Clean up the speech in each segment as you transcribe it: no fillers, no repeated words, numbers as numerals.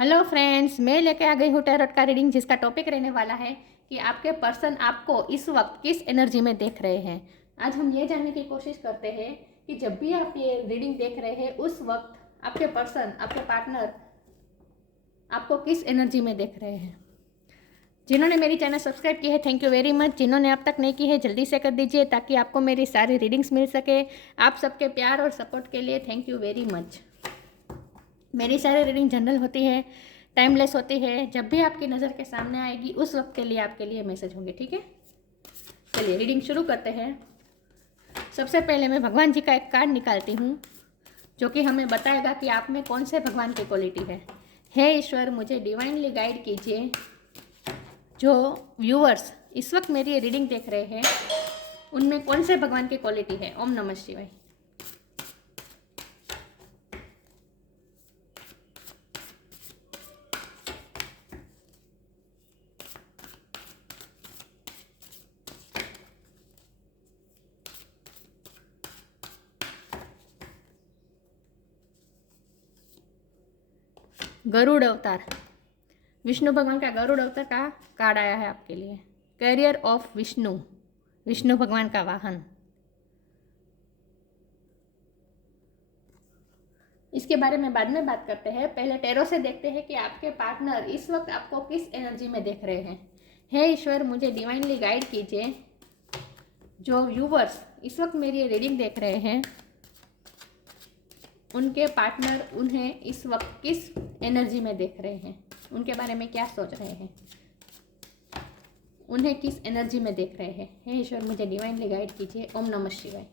Hello friends, मैं लेके आ गई हूँ टैरोट का रीडिंग, जिसका टॉपिक रहने वाला है कि आपके पर्सन आपको इस वक्त किस एनर्जी में देख रहे हैं। आज हम ये जानने की कोशिश करते हैं कि जब भी आप ये रीडिंग देख रहे हैं उस वक्त आपके पर्सन, आपके पार्टनर आपको किस एनर्जी में देख रहे हैं। जिन्होंने मेरी चैनल सब्सक्राइब की है, थैंक यू वेरी मच। जिन्होंने अब तक नहीं की है, जल्दी से कर दीजिए ताकि आपको मेरी सारी रीडिंग्स मिल सके। आप सबके प्यार और सपोर्ट के लिए थैंक यू वेरी मच। मेरी सारी रीडिंग जनरल होती है, टाइमलेस होती है। जब भी आपकी नज़र के सामने आएगी उस वक्त के लिए आपके लिए मैसेज होंगे, ठीक है। चलिए रीडिंग शुरू करते हैं। सबसे पहले मैं भगवान जी का एक कार्ड निकालती हूँ जो कि हमें बताएगा कि आप में कौन से भगवान की क्वालिटी है। हे ईश्वर, मुझे डिवाइनली गाइड कीजिए। जो व्यूअर्स इस वक्त मेरी रीडिंग देख रहे हैं उनमें कौन से भगवान की क्वालिटी है। ओम नमः शिवाय। गरुड़ अवतार, विष्णु भगवान का गरुड़ अवतार का कार्ड आया है आपके लिए। कैरियर ऑफ विष्णु, विष्णु भगवान का वाहन। इसके बारे में बाद में बात करते हैं। पहले टैरो से देखते हैं कि आपके पार्टनर इस वक्त आपको किस एनर्जी में देख रहे हैं। हे ईश्वर, मुझे डिवाइनली गाइड कीजिए। जो व्यूवर्स इस वक्त मेरी रीडिंग देख रहे हैं उनके पार्टनर उन्हें इस वक्त किस एनर्जी में देख रहे हैं, उनके बारे में क्या सोच रहे हैं, उन्हें किस एनर्जी में देख रहे हैं। हे ईश्वर, मुझे डिवाइनली गाइड कीजिए। ओम नमः शिवाय।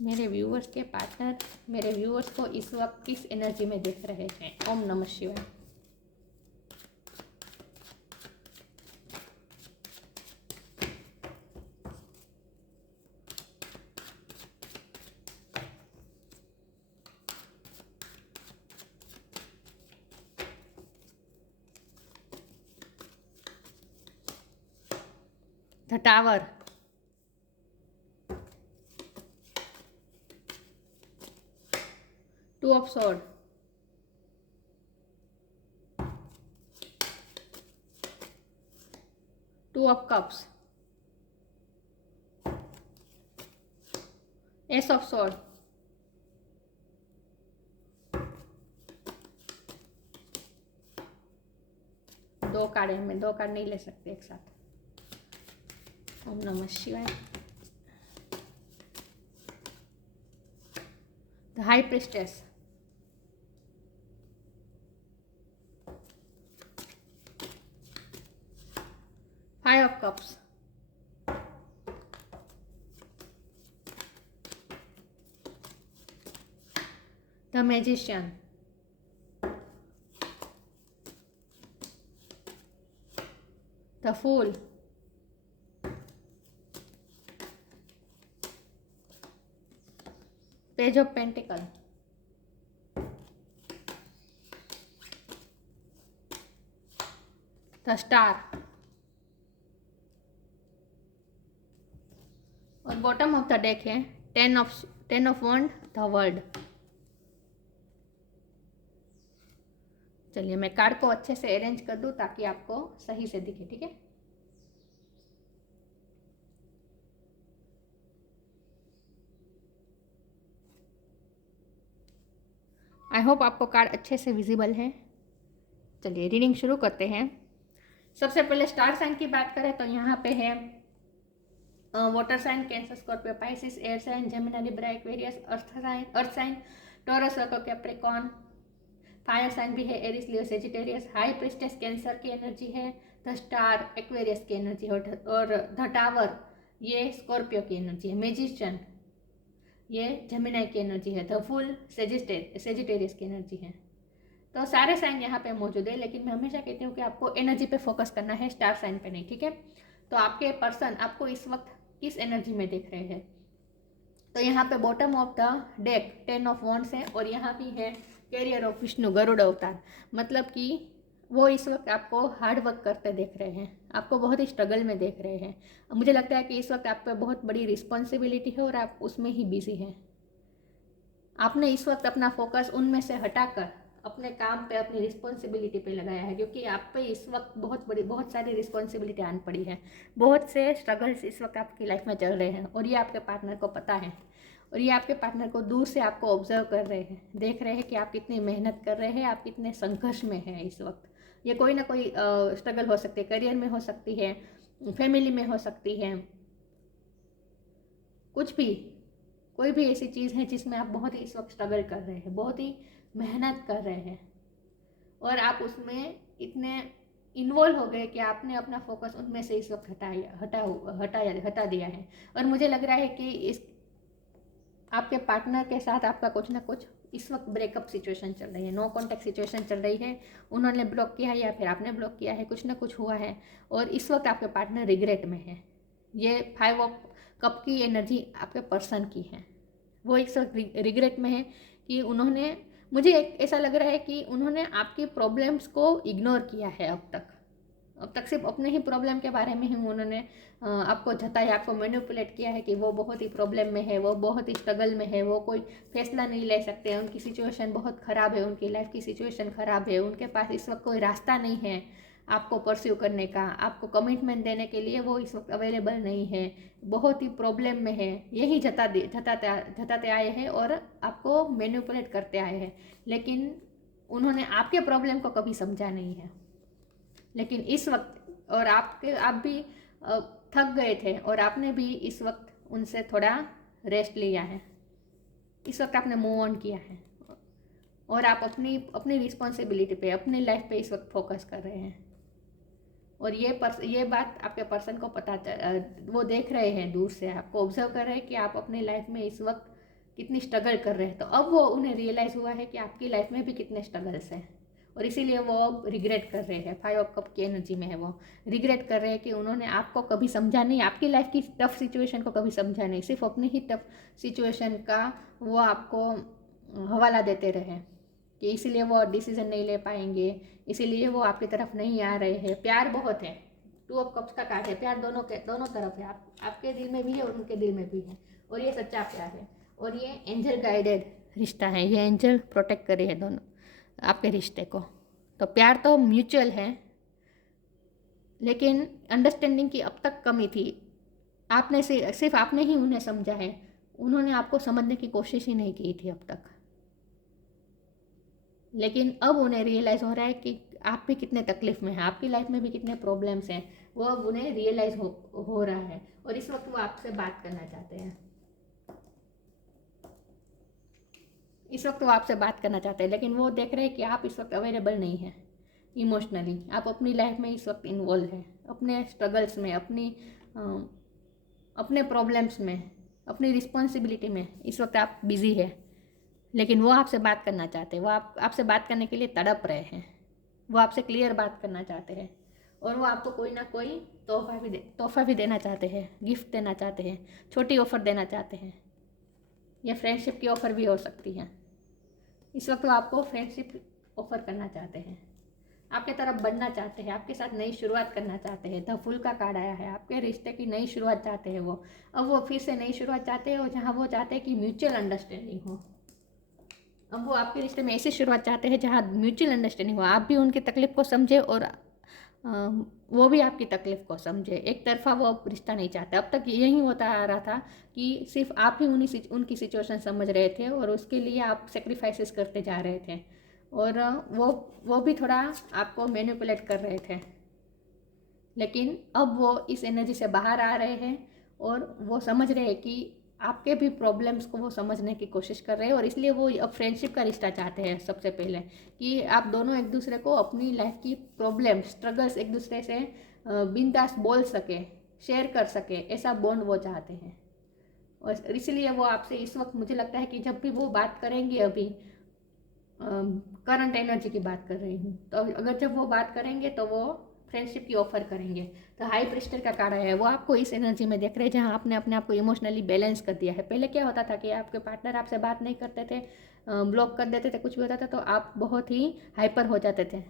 मेरे व्यूअर्स के पार्टनर मेरे व्यूअर्स को इस वक्त किस एनर्जी में देख रहे हैं। ओम नमः शिवाय। The tower, two of sword, two of cups, S of sword, दो कार्ड है, मैं दो कार्ड नहीं ले सकते एक साथ। ओम नमः शिवाय। The high priestess, five of cups, the magician, the fool, page of pentacle, the star और बॉटम ऑफ द डेक है ten of wand, the world. चलिए मैं कार्ड को अच्छे से अरेंज कर दूं ताकि आपको सही से दिखे, ठीक है। आई होप आपको कार्ड अच्छे से विजिबल है। चलिए रीडिंग शुरू करते हैं। सबसे पहले स्टार साइन की बात करें तो यहाँ पे है water sign, Cancer, Scorpio, Pisces, air sign, Gemini, Libra, Aquarius, earth sign, Taurus, Virgo, Capricorn. Fire sign भी है, Aries, Leo, Sagittarius. High priestess Cancer की एनर्जी है। द स्टार एक्वेरियस की एनर्जी है और द टावर ये स्कॉर्पियो की energy है। मैजिशियन ये जेमिनी की एनर्जी है। द फुल सेजिटेरियस की एनर्जी है। तो सारे साइन यहाँ पे मौजूद है, लेकिन मैं हमेशा कहती हूँ कि आपको एनर्जी पे फोकस करना है, स्टार साइन पे नहीं, ठीक है। तो आपके पर्सन आपको इस वक्त किस एनर्जी में देख रहे हैं। तो यहाँ पे bottom of the deck ten of wands है और यहाँ भी है कैरियर ऑफ विष्णु, गरुड़ अवतार। मतलब कि वो इस वक्त आपको हार्ड वर्क करते देख रहे हैं, आपको बहुत ही स्ट्रगल में देख रहे हैं। मुझे लगता है कि इस वक्त आप पे बहुत बड़ी रिस्पॉन्सिबिलिटी है और आप उसमें ही बिजी हैं। आपने इस वक्त अपना फोकस उनमें से हटाकर अपने काम पे, अपनी रिस्पॉन्सिबिलिटी पे लगाया है, क्योंकि आप पे इस वक्त बहुत सारी रिस्पॉन्सिबिलिटी आन पड़ी है, बहुत से स्ट्रगल्स इस वक्त आपकी लाइफ में चल रहे हैं, और ये आपके पार्टनर को पता है, और ये आपके पार्टनर को दूर से आपको ऑब्जर्व कर रहे हैं, देख रहे हैं कि आप कितनी मेहनत कर रहे हैं, आप कितने संघर्ष में हैं इस वक्त। ये कोई ना कोई स्ट्रगल हो सकती है, करियर में हो सकती है, फैमिली में हो सकती है, कुछ भी, कोई भी ऐसी चीज़ है जिसमें आप बहुत ही इस वक्त स्ट्रगल कर रहे हैं, बहुत ही मेहनत कर रहे हैं, और आप उसमें इतने इन्वॉल्व हो गए कि आपने अपना फोकस उनमें से इस वक्त हटा दिया है। और मुझे लग रहा है कि इस आपके पार्टनर के साथ आपका कुछ ना कुछ इस वक्त ब्रेकअप सिचुएशन चल रही है, नो कॉन्टैक्ट सिचुएशन चल रही है, उन्होंने ब्लॉक किया है या फिर आपने ब्लॉक किया है, कुछ ना कुछ हुआ है, और इस वक्त आपके पार्टनर रिग्रेट में है। ये 5 ऑफ कप की एनर्जी आपके पर्सन की है, वो इस वक्त रिग्रेट में है कि उन्होंने, मुझे ऐसा लग रहा है कि उन्होंने आपकी प्रॉब्लम्स को इग्नोर किया है अब तक सिर्फ अपने ही प्रॉब्लम के बारे में ही उन्होंने आपको जताया, आपको मैनिपुलेट किया है कि वो बहुत ही प्रॉब्लम में है, वो बहुत ही स्ट्रगल में है, वो कोई फैसला नहीं ले सकते, उनकी सिचुएशन बहुत ख़राब है, उनकी लाइफ की सिचुएशन ख़राब है, उनके पास इस वक्त कोई रास्ता नहीं है आपको परस्यू करने का, आपको कमिटमेंट देने के लिए वो इस वक्त अवेलेबल नहीं है, बहुत ही प्रॉब्लम में है, यही जताते आए हैं और आपको मैनिपुलेट करते आए हैं। लेकिन उन्होंने आपके प्रॉब्लम को कभी समझा नहीं है। लेकिन इस वक्त, और आप भी थक गए थे, और आपने भी इस वक्त उनसे थोड़ा रेस्ट लिया है, इस वक्त आपने मूव ऑन किया है, और आप अपनी रिस्पॉन्सिबिलिटी पे, अपनी लाइफ पे इस वक्त फोकस कर रहे हैं। और ये बात आपके पर्सन को वो देख रहे हैं, दूर से आपको ऑब्जर्व कर रहे हैं कि आप अपनी लाइफ में इस वक्त कितनी स्ट्रगल कर रहे हैं। तो अब वो उन्हें रियलाइज़ हुआ है कि आपकी लाइफ में भी कितने स्ट्रगल्स हैं, और इसीलिए वो अब रिग्रेट कर रहे हैं। 5 ऑफ कप की एनर्जी में है, वो रिग्रेट कर रहे हैं कि उन्होंने आपको कभी समझा नहीं, आपकी लाइफ की टफ सिचुएशन को कभी समझा नहीं, सिर्फ अपनी ही टफ सिचुएशन का वो आपको हवाला देते रहे, कि इसीलिए वो डिसीजन नहीं ले पाएंगे, इसीलिए वो आपकी तरफ नहीं आ रहे हैं। प्यार बहुत है, 2 ऑफ कप्स का कार्ड है, प्यार दोनों तरफ है, आपके दिल में भी है और उनके दिल में भी है, और ये सच्चा प्यार है, और ये एंजल गाइडेड रिश्ता है, ये एंजल प्रोटेक्ट करे है दोनों आपके रिश्ते को। तो प्यार तो म्यूचुअल है, लेकिन अंडरस्टैंडिंग की अब तक कमी थी, आपने सिर्फ आपने ही उन्हें समझा है, उन्होंने आपको समझने की कोशिश ही नहीं की थी अब तक। लेकिन अब उन्हें रियलाइज़ हो रहा है कि आप भी कितने तकलीफ में हैं, आपकी लाइफ में भी कितने प्रॉब्लम्स हैं, वो अब उन्हें रियलाइज़ हो रहा है, और इस वक्त वो आपसे बात करना चाहते हैं, इस वक्त वो आपसे बात करना चाहते हैं। लेकिन वो देख रहे हैं कि आप इस वक्त अवेलेबल नहीं हैं इमोशनली, आप अपनी लाइफ में इस वक्त इन्वॉल्व हैं, अपने स्ट्रगल्स में, अपने प्रॉब्लम्स में, अपनी रिस्पॉन्सिबिलिटी में इस वक्त आप बिज़ी है। लेकिन वो आपसे बात करना चाहते हैं, वो आपसे बात करने के लिए तड़प रहे हैं, वो आपसे क्लियर बात करना चाहते हैं, और वो आपको कोई ना कोई तोहफा भी देना चाहते हैं, गिफ्ट देना चाहते हैं, छोटी ऑफ़र देना चाहते हैं, या फ्रेंडशिप की ऑफ़र भी हो सकती है। इस वक्त वो आपको फ्रेंडशिप ऑफ़र करना चाहते हैं, आपके तरफ बढ़ना चाहते हैं, आपके साथ नई शुरुआत करना चाहते हैं। द फूल का कार्ड आया है, आपके रिश्ते की नई शुरुआत चाहते हैं वो। अब वो फिर से नई शुरुआत चाहते हैं, और जहाँ वो चाहते हैं कि म्यूचुअल अंडरस्टैंडिंग हो। अब वो आपके रिश्ते में ऐसी शुरुआत चाहते हैं जहाँ म्यूचुअल अंडरस्टैंडिंग हो, आप भी उनकी तकलीफ़ को समझे और वो भी आपकी तकलीफ़ को समझे। एक तरफा वो रिश्ता नहीं चाहते। अब तक यही होता आ रहा था कि सिर्फ आप ही उनकी सिचुएशन समझ रहे थे, और उसके लिए आप सेक्रीफाइसेस करते जा रहे थे, और वो भी थोड़ा आपको मैनिपुलेट कर रहे थे। लेकिन अब वो इस एनर्जी से बाहर आ रहे हैं, और वो समझ रहे हैं कि आपके भी प्रॉब्लम्स को वो समझने की कोशिश कर रहे हैं, और इसलिए वो अब फ्रेंडशिप का रिश्ता चाहते हैं सबसे पहले, कि आप दोनों एक दूसरे को अपनी लाइफ की प्रॉब्लम, स्ट्रगल्स एक दूसरे से बिंदास बोल सके, शेयर कर सके, ऐसा बॉन्ड वो चाहते हैं। और इसलिए वो आपसे इस वक्त, मुझे लगता है कि जब भी वो बात करेंगे, अभी करंट एनर्जी की बात कर रही हूँ, तो अगर जब वो बात करेंगे तो वो फ्रेंडशिप की ऑफर करेंगे। तो हाई प्रेस्टर का कार्ड है, वो आपको इस एनर्जी में देख रहे हैं जहाँ आपने अपने आप को इमोशनली बैलेंस कर दिया है। पहले क्या होता था कि आपके पार्टनर आपसे बात नहीं करते थे, ब्लॉक कर देते थे, कुछ भी होता था तो आप बहुत ही हाइपर हो जाते थे,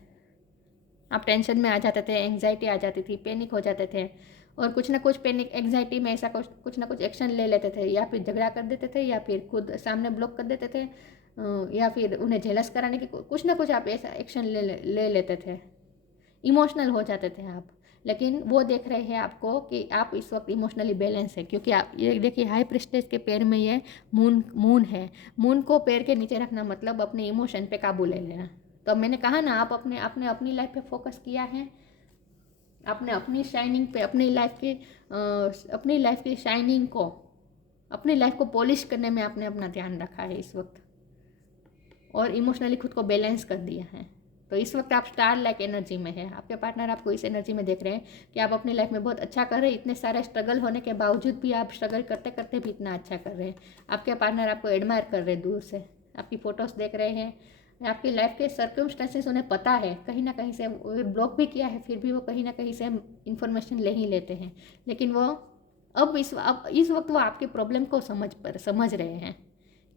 आप टेंशन में आ जाते थे, एंग्जाइटी आ जाती थी, पैनिक हो जाते थे, और कुछ ना कुछ पैनिक एंग्जाइटी में ऐसा कुछ ना कुछ एक्शन ले लेते थे, या फिर झगड़ा कर देते थे, या फिर खुद सामने ब्लॉक कर देते थे, या फिर उन्हें जेलस कराने की कुछ ना कुछ आप ऐसा एक्शन ले लेते थे, इमोशनल हो जाते थे आप। लेकिन वो देख रहे हैं आपको कि आप इस वक्त इमोशनली बैलेंस है, क्योंकि आप ये देखिए हाई प्रेस्टेज के पैर में ये मून है। मून को पैर के नीचे रखना मतलब अपने इमोशन पे काबू ले लेना। तो अब मैंने कहा ना, आप आपने अपनी लाइफ पे फोकस किया है, आपने अपनी शाइनिंग पे, अपनी लाइफ की शाइनिंग को, अपनी लाइफ को पॉलिश करने में आपने अपना ध्यान रखा है इस वक्त, और इमोशनली खुद को बैलेंस कर दिया है। तो इस वक्त आप स्टार लाइक एनर्जी में है। आपके पार्टनर आपको इस एनर्जी में देख रहे हैं कि आप अपनी लाइफ में बहुत अच्छा कर रहे हैं। इतने सारे स्ट्रगल होने के बावजूद भी आप स्ट्रगल करते करते भी इतना अच्छा कर रहे हैं। आपके पार्टनर आपको एडमायर कर रहे हैं दूर से, आपकी फ़ोटोज़ देख रहे हैं, आपकी लाइफ के सर्कमस्टेंसेस उन्हें पता है, कहीं ना कहीं से ब्लॉक भी किया है, फिर भी वो कहीं ना कहीं से इन्फॉर्मेशन ले ही लेते हैं। लेकिन वो अब इस वक्त वो आपके प्रॉब्लम को समझ रहे हैं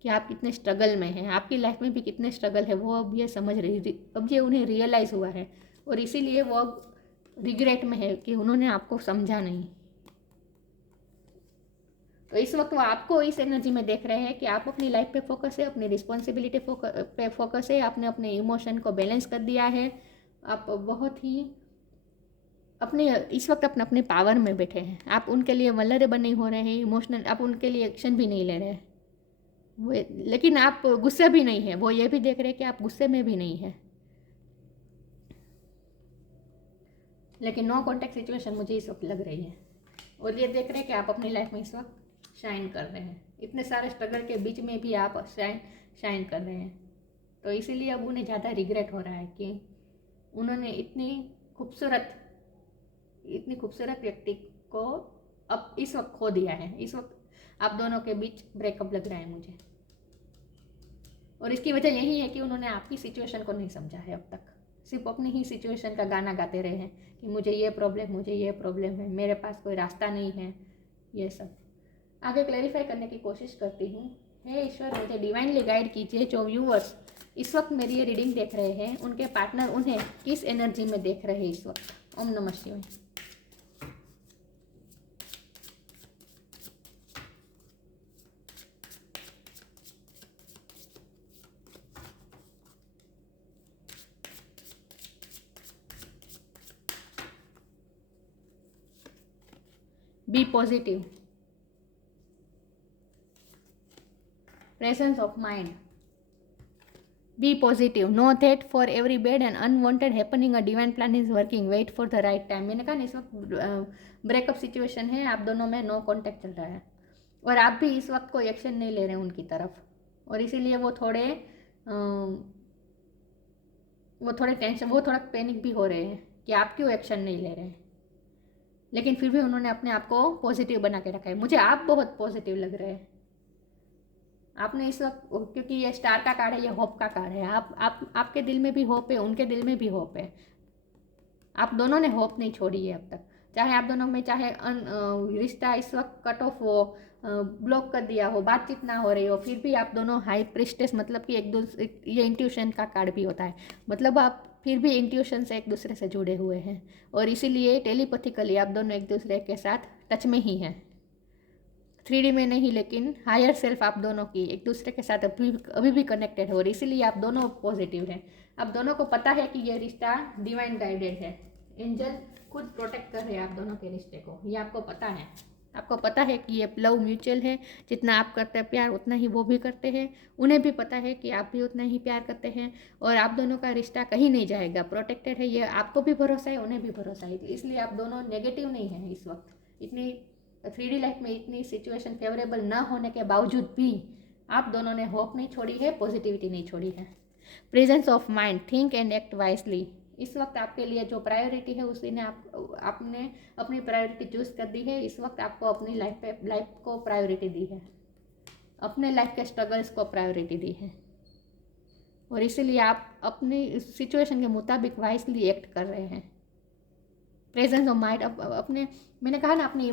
कि आप कितने स्ट्रगल में हैं, आपकी लाइफ में भी कितने स्ट्रगल है, वो अब ये समझ रही, अब ये उन्हें रियलाइज़ हुआ है। और इसीलिए वो अब रिग्रेट में है कि उन्होंने आपको समझा नहीं। तो इस वक्त वो आपको इस एनर्जी में देख रहे हैं कि आप अपनी लाइफ पे फोकस है, अपनी रिस्पॉन्सिबिलिटी पे फोकस है, आपने अपने इमोशन को बैलेंस कर दिया है, आप बहुत ही अपने इस वक्त अपने पावर में बैठे हैं। आप उनके लिए वल्नरेबल नहीं हो रहे हैं इमोशनल, आप उनके लिए एक्शन भी नहीं ले रहे हैं वो, लेकिन आप गुस्से भी नहीं है, वो ये भी देख रहे हैं कि आप गुस्से में भी नहीं है। लेकिन नो कॉन्टेक्ट सिचुएशन मुझे इस वक्त लग रही है, और ये देख रहे हैं कि आप अपनी लाइफ में इस वक्त शाइन कर रहे हैं। इतने सारे स्ट्रगल के बीच में भी आप शाइन कर रहे हैं। तो इसीलिए अब उन्हें ज़्यादा रिग्रेट हो रहा है कि उन्होंने इतनी खूबसूरत व्यक्ति को अब इस वक्त खो दिया है। इस वक्त आप दोनों के बीच ब्रेकअप लग रहा है मुझे, और इसकी वजह यही है कि उन्होंने आपकी सिचुएशन को नहीं समझा है। अब तक सिर्फ अपनी ही सिचुएशन का गाना गाते रहे हैं कि मुझे ये प्रॉब्लम है, मेरे पास कोई रास्ता नहीं है। ये सब आगे क्लैरिफाई करने की कोशिश करती हूँ। हे ईश्वर, मुझे डिवाइनली गाइड कीजिए। जो व्यूअर्स इस वक्त मेरी ये रीडिंग देख रहे हैं, उनके पार्टनर उन्हें किस एनर्जी में देख रहे हैं इस वक्त। ओम नमः शिवाय। Be positive. Presence of mind. Be positive. Know that for every bad and unwanted happening, a divine plan is working. Wait for the right time. मैंने कहा ना, इस वक्त ब्रेकअप सिचुएशन है, आप दोनों में नो कांटेक्ट चल रहा है, और आप भी इस वक्त कोई एक्शन नहीं ले रहे हैं उनकी तरफ, और इसीलिए वो थोड़े टेंशन, वो थोड़ा पैनिक भी हो रहे हैं कि आप क्यों एक्शन नहीं ले रहे हैं। लेकिन फिर भी उन्होंने अपने आप को पॉजिटिव बना के रखा है। मुझे आप बहुत पॉजिटिव लग रहे हैं। आपने इस वक्त, क्योंकि ये स्टार का कार्ड है, ये होप का कार्ड है, आपके दिल में भी होप है, उनके दिल में भी होप है। आप दोनों ने होप नहीं छोड़ी है अब तक। चाहे आप दोनों में रिश्ता इस वक्त कट ऑफ हो, ब्लॉक कर दिया हो, बातचीत ना हो रही हो, फिर भी आप दोनों हाई प्रिस्टेस, मतलब कि एक दूसरे, ये इंट्यूशन का कार्ड भी होता है, मतलब आप फिर भी इंट्यूशन से एक दूसरे से जुड़े हुए हैं, और इसीलिए टेलीपैथिकली आप दोनों एक दूसरे के साथ टच में ही हैं। 3D में नहीं, लेकिन हायर सेल्फ आप दोनों की एक दूसरे के साथ अभी भी कनेक्टेड है, और इसीलिए आप दोनों पॉजिटिव हैं। आप दोनों को पता है कि ये रिश्ता डिवाइन गाइडेड है, एंजल खुद प्रोटेक्ट कर रहे हैं आप दोनों के रिश्ते को, ये आपको पता है। आपको पता है कि ये लव म्यूचुअल है, जितना आप करते हैं प्यार उतना ही वो भी करते हैं, उन्हें भी पता है कि आप भी उतना ही प्यार करते हैं, और आप दोनों का रिश्ता कहीं नहीं जाएगा, प्रोटेक्टेड है। ये आपको भी भरोसा है, उन्हें भी भरोसा है, इसलिए आप दोनों नेगेटिव नहीं हैं इस वक्त। इतनी 3D लाइफ में इतनी सिचुएशन फेवरेबल ना होने के बावजूद भी आप दोनों ने होप नहीं छोड़ी है, पॉजिटिविटी नहीं छोड़ी है। Presence of mind, think and act wisely. इस वक्त आपके लिए जो प्रायोरिटी है उसी ने आपने अपनी प्रायोरिटी चूज कर दी है। इस वक्त आपको अपनी लाइफ को प्रायोरिटी दी है, अपने लाइफ के स्ट्रगल्स को प्रायोरिटी दी है, और इसीलिए आप अपनी सिचुएशन के मुताबिक वाइजली एक्ट कर रहे हैं। प्रेजेंस ऑफ माइंड, अपने, मैंने कहा ना, अपने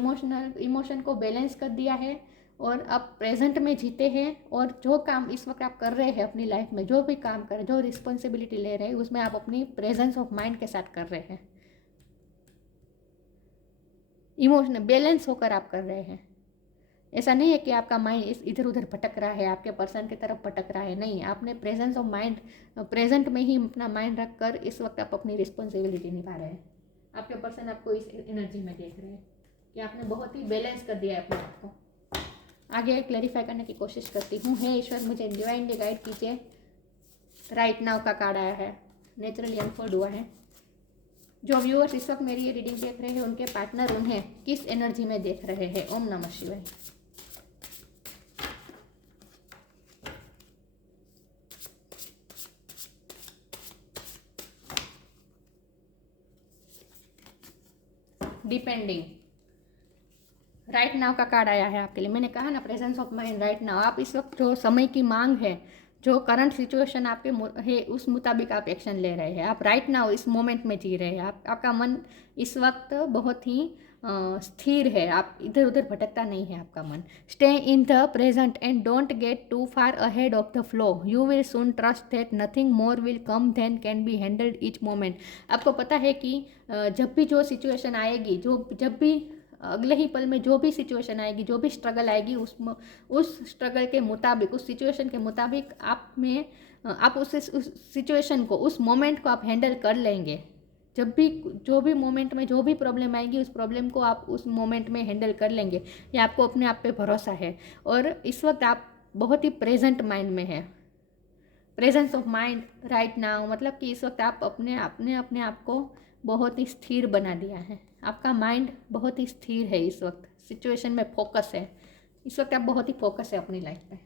इमोशन को बैलेंस कर दिया है, और आप प्रेजेंट में जीते हैं, और जो काम इस वक्त आप कर रहे हैं अपनी लाइफ में, जो भी काम कर रहे हैं, जो रिस्पॉन्सिबिलिटी ले रहे हैं, उसमें आप अपनी प्रेजेंस ऑफ माइंड के साथ कर रहे हैं, इमोशनल बैलेंस होकर आप कर रहे हैं। ऐसा नहीं है कि आपका माइंड इस इधर उधर भटक रहा है, आपके पर्सन की तरफ भटक रहा है, नहीं, आपने प्रेजेंस ऑफ माइंड, प्रेजेंट में ही अपना माइंड रख कर इस वक्त आप अपनी रिस्पॉन्सिबिलिटी निभा रहे हैं। आपके पर्सन आपको इस एनर्जी में देख रहे हैं कि आपने बहुत ही बैलेंस कर दिया है अपने आप को। आगे क्लैरिफाई करने की कोशिश करती हूँ। हे ईश्वर, मुझे डिवाइनली गाइड कीजिए। राइट नाउ का कार्ड आया है, नेचुरली अनफोल्ड हुआ है। जो व्यूअर्स इस वक्त मेरी ये रीडिंग देख रहे हैं, उनके पार्टनर उन्हें किस एनर्जी में देख रहे हैं? ओम नमः शिवाय। डिपेंडिंग, राइट नाउ का कार्ड आया है आपके लिए। मैंने कहा ना, presence of mind, right now. आप इस वक्त जो समय की मांग है, जो करंट सिचुएशन आपके है, उस मुताबिक आप एक्शन ले रहे हैं। आप राइट नाउ इस मोमेंट में जी रहे हैं। आपका मन इस वक्त बहुत ही स्थिर है, आप इधर उधर भटकता नहीं है आपका मन। Stay in the present and don't get too far ahead of the flow. You will soon trust that nothing more will come than can be handled each moment. आपको पता है कि जब भी जो सिचुएशन आएगी, जब भी अगले ही पल में जो भी सिचुएशन आएगी, जो भी स्ट्रगल आएगी, उस स्ट्रगल के मुताबिक, उस सिचुएशन के मुताबिक आप उस सिचुएशन को, उस मोमेंट को आप हैंडल कर लेंगे। जब भी जो भी मोमेंट में जो भी प्रॉब्लम आएगी, उस प्रॉब्लम को आप उस मोमेंट में हैंडल कर लेंगे। ये आपको अपने आप पे भरोसा है। और इस वक्त आप बहुत ही प्रेजेंट माइंड में है। Presence of mind right now मतलब कि इस वक्त आप अपने आप को बहुत ही स्थिर बना दिया है। आपका माइंड बहुत ही स्थिर है, इस वक्त सिचुएशन में फोकस है। इस वक्त आप बहुत ही फोकस है अपनी लाइफ पे।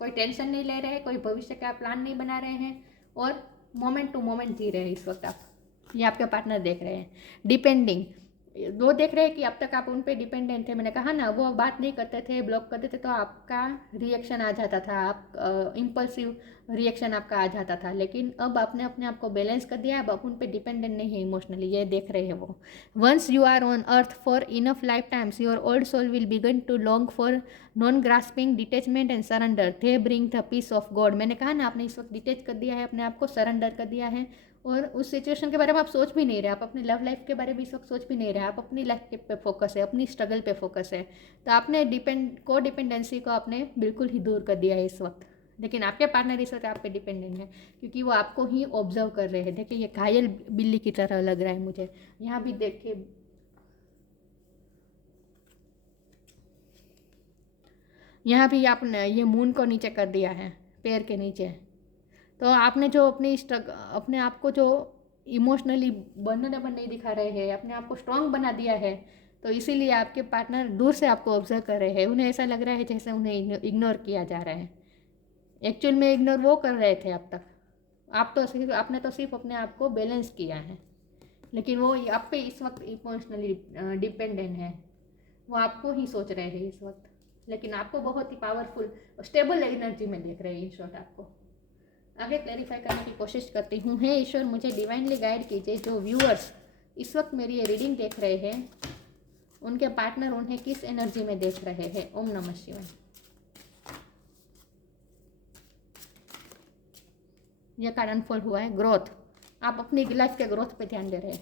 कोई टेंशन नहीं ले रहे हैं, कोई भविष्य का प्लान नहीं बना रहे हैं और मोमेंट टू मोमेंट जी रहे हैं इस वक्त आप। ये आपके पार्टनर देख रहे हैं। डिपेंडिंग, वो देख रहे हैं कि अब तक आप उन पे डिपेंडेंट थे। मैंने कहा ना, वो बात नहीं करते थे, ब्लॉक करते थे, तो आपका रिएक्शन आ जाता था, आप इम्पल्सिव रिएक्शन आपका आ जाता था। लेकिन अब आपने अपने आप को बैलेंस कर दिया, अब आप उन पे डिपेंडेंट नहीं है इमोशनली, ये देख रहे हैं वो। Once you are on earth for enough life times, your old soul will begin to long for non grasping, detachment and surrender. They bring the peace of God. मैंने कहा ना, आपने इस वक्त डिटेच कर दिया है अपने आप को, सरेंडर कर दिया है और उस सिचुएशन के बारे में आप सोच भी नहीं रहे। आप अपनी लव लाइफ के बारे में इस वक्त सोच भी नहीं रहे। आप अपनी लाइफ पे फोकस है, अपनी स्ट्रगल पे फोकस है। तो आपने को डिपेंडेंसी को आपने बिल्कुल ही दूर कर दिया है इस वक्त। लेकिन आपके पार्टनर इस वक्त आप पे डिपेंडेंट है, क्योंकि वो आपको ही ऑब्जर्व कर रहे हैं। देखिए, ये घायल बिल्ली की तरह लग रहा है मुझे। यहाँ भी देखिए, यहाँ भी आपने ये मून को नीचे कर दिया है, पैर के नीचे। तो आपने जो अपने आप को जो इमोशनली वल्नरेबल नहीं दिखा रहे हैं, अपने आप को स्ट्रांग बना दिया है, तो इसीलिए आपके पार्टनर दूर से आपको ऑब्जर्व कर रहे हैं। उन्हें ऐसा लग रहा है जैसे उन्हें इग्नोर किया जा रहा है। एक्चुअल में इग्नोर वो कर रहे थे अब तक। आपने तो सिर्फ अपने आप को बैलेंस किया है, लेकिन वो आप पे इस वक्त इमोशनली डिपेंडेंट है। वो आपको ही सोच रहे हैं इस वक्त, लेकिन आपको बहुत ही पावरफुल स्टेबल एनर्जी में देख रहे हैं इन शॉर्ट आपको। आगे क्लैरिफाई करने की कोशिश करती हूँ। हे ईश्वर, मुझे डिवाइनली गाइड कीजिए। जो व्यूअर्स इस वक्त मेरी ये रीडिंग देख रहे हैं, उनके पार्टनर उन्हें किस एनर्जी में देख रहे हैं? ओम नमः शिवाय। यह कार्ड अनफोल्ड हुआ है, ग्रोथ। आप अपनी लाइफ के ग्रोथ पे ध्यान दे रहे हैं।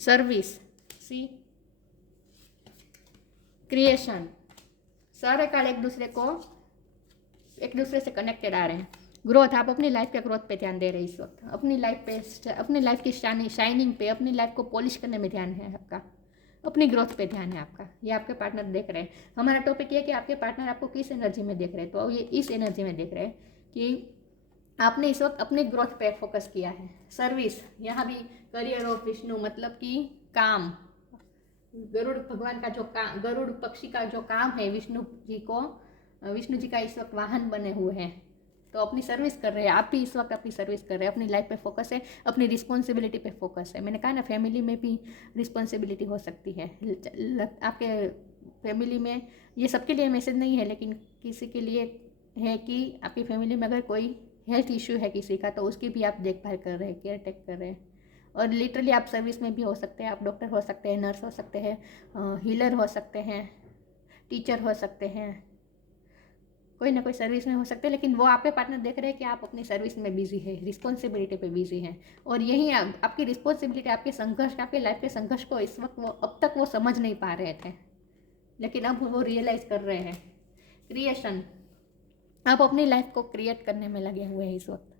सर्विस, सी, क्रिएशन। सारे कार्ड एक दूसरे से कनेक्टेड आ रहे हैं। ग्रोथ, आप अपनी लाइफ के ग्रोथ पे ध्यान दे रहे हैं इस वक्त। अपनी लाइफ की शाइनिंग पे, अपनी लाइफ को पॉलिश करने में ध्यान है आपका, अपनी ग्रोथ पे ध्यान है आपका। ये आपके पार्टनर देख रहे हैं। हमारा टॉपिक ये है कि आपके पार्टनर आपको किस एनर्जी में देख रहे हैं। तो ये इस एनर्जी में देख रहे हैं कि आपने इस वक्त अपनी ग्रोथ पे फोकस किया है। सर्विस, यहाँ भी करियर ऑफ विष्णु मतलब कि काम। गरुड़ भगवान का जो काम, गरुड़ पक्षी का जो काम है, विष्णु जी का इस वक्त वाहन बने हुए हैं। तो अपनी सर्विस कर रहे हैं। आप भी इस वक्त अपनी सर्विस कर रहे हैं। अपनी लाइफ पे फोकस है, अपनी रिस्पॉन्सिबिलिटी पे फोकस है। मैंने कहा ना, फैमिली में भी रिस्पॉन्सिबिलिटी हो सकती है। आपके फैमिली में, ये सबके लिए मैसेज नहीं है, लेकिन किसी के लिए है कि आपकी फैमिली में अगर कोई हेल्थ इश्यू है किसी का, तो उसकी भी आप देखभाल कर रहे हैं, केयर टेक कर रहे हैं। और लिटरली आप सर्विस में भी हो सकते हैं। आप डॉक्टर हो सकते हैं, नर्स हो सकते हैं, हीलर हो सकते हैं, टीचर हो सकते हैं, कोई ना कोई सर्विस में हो सकते हैं, लेकिन वो आपके पार्टनर देख रहे हैं कि आप अपनी सर्विस में बिजी है, रिस्पॉन्सिबिलिटी पे बिजी हैं, और यही आपकी रिस्पॉन्सिबिलिटी, आपके संघर्ष, आपके लाइफ के संघर्ष को इस वक्त वो अब तक वो समझ नहीं पा रहे थे, लेकिन अब वो रियलाइज कर रहे हैं। क्रिएशन, आप अपनी लाइफ को क्रिएट करने में लगे हुए हैं इस वक्त।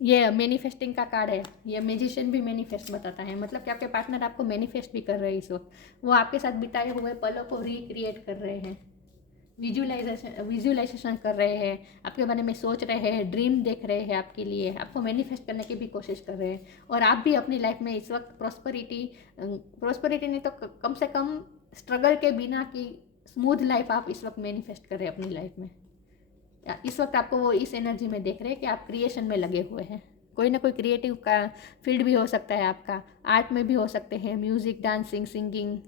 ये मैनिफेस्टिंग का कार्ड है, ये मैजिशियन भी मैनिफेस्ट बताता है, मतलब कि आपके पार्टनर आपको मैनिफेस्ट भी कर रहे हैं इस वक्त। वो आपके साथ बिताए हुए पलों को रिक्रिएट कर रहे हैं, विजुअलाइजेशन कर रहे हैं, आपके बारे में सोच रहे हैं, ड्रीम देख रहे हैं आपके लिए, आपको मैनिफेस्ट करने की भी कोशिश कर रहे हैं। और आप भी अपनी लाइफ में इस वक्त प्रॉस्पेरिटी नहीं तो कम से कम स्ट्रगल के बिना की स्मूथ लाइफ आप इस वक्त मैनिफेस्ट कर रहे हैं अपनी लाइफ में। इस वक्त आपको वो इस एनर्जी में देख रहे हैं कि आप क्रिएशन में लगे हुए हैं। कोई ना कोई क्रिएटिव का फील्ड भी हो सकता है आपका, आर्ट में भी हो सकते हैं, म्यूज़िक, डांसिंग, सिंगिंग,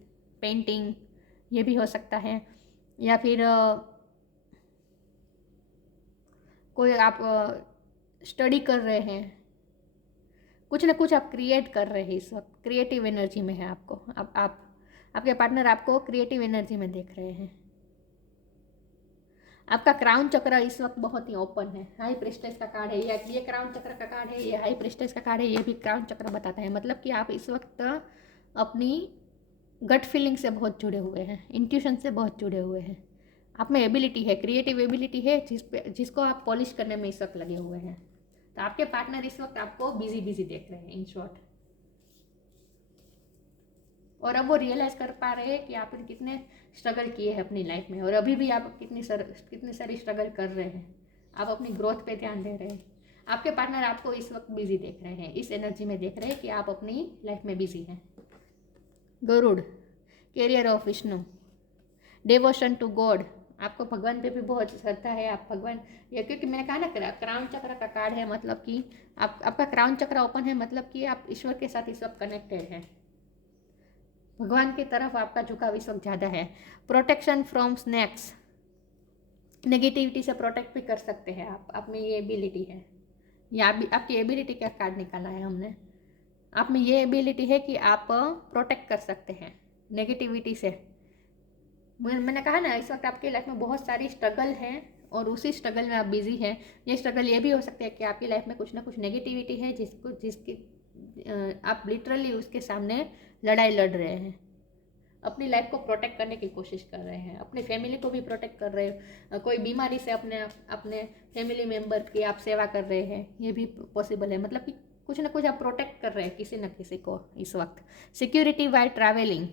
पेंटिंग, ये भी हो सकता है, या फिर कोई आप स्टडी कर रहे हैं, कुछ ना कुछ आप क्रिएट कर रहे हैं इस वक्त, क्रिएटिव एनर्जी में है आपको। आप आपके पार्टनर आपको क्रिएटिव एनर्जी में देख रहे हैं। आपका क्राउन चक्र इस वक्त बहुत ही ओपन है, हाई प्रिस्टेस का कार्ड है, या ये क्राउन चक्र का कार्ड है, ये हाई प्रिस्टेस का कार्ड है, ये भी क्राउन चक्र बताता है, मतलब कि आप इस वक्त अपनी गट फीलिंग से बहुत जुड़े हुए हैं, इंट्यूशन से बहुत जुड़े हुए हैं। आप में एबिलिटी है, क्रिएटिव एबिलिटी है, जिसको आप पॉलिश करने में इस वक्त लगे हुए हैं। तो आपके पार्टनर इस वक्त आपको बिजी देख रहे हैं इन शॉर्ट, और अब वो रियलाइज़ कर पा रहे हैं कि आपने कितने स्ट्रगल किए हैं अपनी लाइफ में, और अभी भी आप कितनी सारी स्ट्रगल कर रहे हैं। आप अपनी ग्रोथ पे ध्यान दे रहे हैं। आपके पार्टनर आपको इस वक्त बिजी देख रहे हैं, इस एनर्जी में देख रहे हैं कि आप अपनी लाइफ में बिजी हैं। Garuda, carrier of Vishnu, devotion to God, आपको भगवान पे भी बहुत श्रद्धा है। आप भगवान, ये क्योंकि मैंने कहा ना क्राउन चक्र का कार्ड है, मतलब कि आपका क्राउन चक्र ओपन है, मतलब कि आप ईश्वर के साथ इस वक्त कनेक्टेड हैं, भगवान की तरफ आपका झुकाव इस वक्त ज़्यादा है। प्रोटेक्शन फ्रॉम स्नैक्स, नेगेटिविटी से प्रोटेक्ट भी कर सकते हैं आप में ये एबिलिटी है, या आपकी एबिलिटी का कार्ड निकाला है हमने। आप में ये एबिलिटी है कि आप प्रोटेक्ट कर सकते हैं नेगेटिविटी से। मैंने कहा ना, इस वक्त आपकी लाइफ में बहुत सारी स्ट्रगल हैं, और उसी स्ट्रगल में आप बिजी हैं। ये स्ट्रगल ये भी हो सकता है कि आपकी लाइफ में कुछ ना कुछ नेगेटिविटी है, जिसकी आप लिटरली उसके सामने लड़ाई लड़ रहे हैं, अपनी लाइफ को प्रोटेक्ट करने की कोशिश कर रहे हैं, अपनी फैमिली को भी प्रोटेक्ट कर रहे हैं, कोई बीमारी से अपने फैमिली मेम्बर की आप सेवा कर रहे हैं, ये भी पॉसिबल है, मतलब कि कुछ ना कुछ आप प्रोटेक्ट कर रहे हैं किसी न किसी को इस वक्त। सिक्योरिटी वाइल ट्रैवलिंग,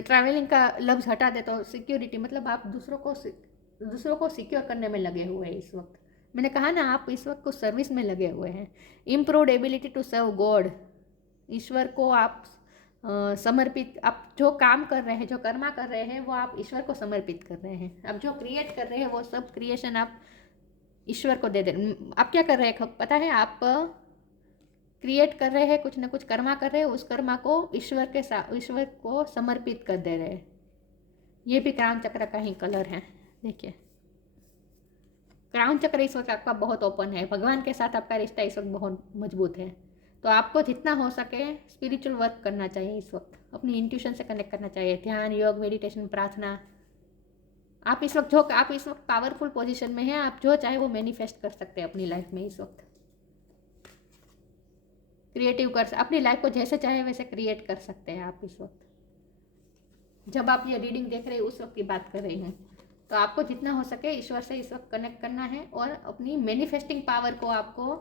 ट्रैवलिंग का लफ्ज़ हटा दे तो सिक्योरिटी, मतलब आप दूसरों को सिक्योर करने में लगे हुए हैं इस वक्त। मैंने कहा ना, आप इस वक्त कुछ सर्विस में लगे हुए हैं। Improved ability to serve God, ईश्वर को आप समर्पित, आप जो काम कर रहे हैं, जो कर्मा कर रहे हैं, वो आप ईश्वर को समर्पित कर रहे हैं। आप जो क्रिएट कर रहे हैं वो सब क्रिएशन आप ईश्वर को दे दे। आप क्या कर रहे हैं पता है, आप क्रिएट कर रहे हैं, कुछ ना कुछ कर्मा कर रहे हैं, उस कर्मा को ईश्वर को समर्पित कर दे रहे हैं। ये भी क्राउन चक्र का ही कलर है। देखिए, क्राउन चक्र इस वक्त आपका बहुत ओपन है, भगवान के साथ आपका रिश्ता इस वक्त बहुत मजबूत है। तो आपको जितना हो सके स्पिरिचुअल वर्क करना चाहिए इस वक्त, अपनी इंट्यूशन से कनेक्ट करना चाहिए, ध्यान, योग, मेडिटेशन, प्रार्थना। आप इस वक्त पावरफुल पोजीशन में हैं, आप जो चाहे वो मैनिफेस्ट कर सकते हैं अपनी लाइफ में इस वक्त। क्रिएटिव अपनी लाइफ को जैसे चाहे वैसे क्रिएट कर सकते हैं आप इस वक्त। जब आप ये रीडिंग देख रहे हैं उस वक्त की बात कर रही हूँ। तो आपको जितना हो सके ईश्वर से इस वक्त कनेक्ट करना है, और अपनी मैनिफेस्टिंग पावर को आपको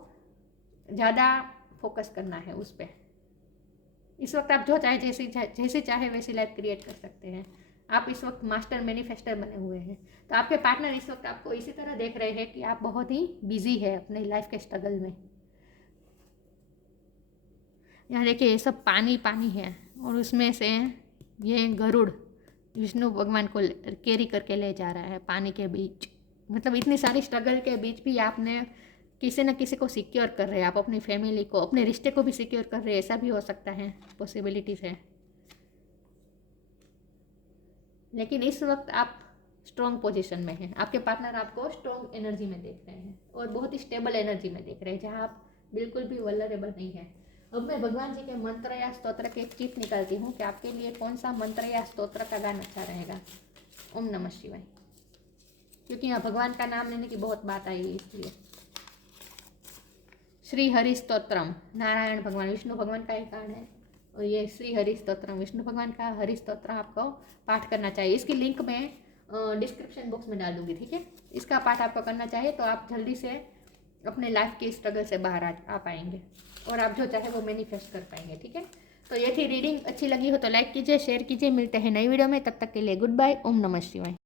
ज़्यादा फोकस करना है उस पर। इस वक्त आप जो चाहे जैसी चाहे वैसी लाइफ क्रिएट कर सकते हैं। आप इस वक्त मास्टर मैनिफेस्टर बने हुए हैं। तो आपके पार्टनर इस वक्त आपको इसी तरह देख रहे हैं कि आप बहुत ही बिजी है अपनी लाइफ के स्ट्रगल में। यहाँ देखिए, ये सब पानी पानी है, और उसमें से ये गरुड़ विष्णु भगवान को कैरी करके ले जा रहा है पानी के बीच। मतलब इतनी सारी स्ट्रगल के बीच भी आपने किसी न किसी को सिक्योर कर रहे हैं, आप अपनी फैमिली को, अपने रिश्ते को भी सिक्योर कर रहे हैं, ऐसा भी हो सकता है, पॉसिबिलिटीज है। लेकिन इस वक्त आप स्ट्रॉन्ग पोजीशन में हैं, आपके पार्टनर आपको स्ट्रॉन्ग एनर्जी में देख रहे हैं, और बहुत ही स्टेबल एनर्जी में देख रहे हैं, जहाँ आप बिल्कुल भी वल्नरेबल नहीं है। अब मैं भगवान जी के मंत्र या स्तोत्र के एक चिट निकालती हूँ कि आपके लिए कौन सा मंत्र या स्तोत्र का गान अच्छा रहेगा। ओम नमः शिवाय, क्योंकि यहाँ भगवान का नाम लेने की बहुत बात आई है इसलिए। श्री हरि स्तोत्रम, नारायण भगवान विष्णु भगवान का एक गान है, और ये श्री हरि स्तोत्रम विष्णु भगवान का हरि स्तोत्र आपको पाठ करना चाहिए। इसकी लिंक मैं डिस्क्रिप्शन बॉक्स में डाल दूंगी, ठीक है। इसका पाठ आपको करना चाहिए तो आप जल्दी से अपने लाइफ के स्ट्रगल से बाहर आ पाएंगे, और आप जो चाहे वो मैनिफेस्ट कर पाएंगे, ठीक है। तो ये थी रीडिंग। अच्छी लगी हो तो लाइक कीजिए, शेयर कीजिए। मिलते हैं नई वीडियो में, तब तक के लिए गुड बाय। ओम नमः शिवाय।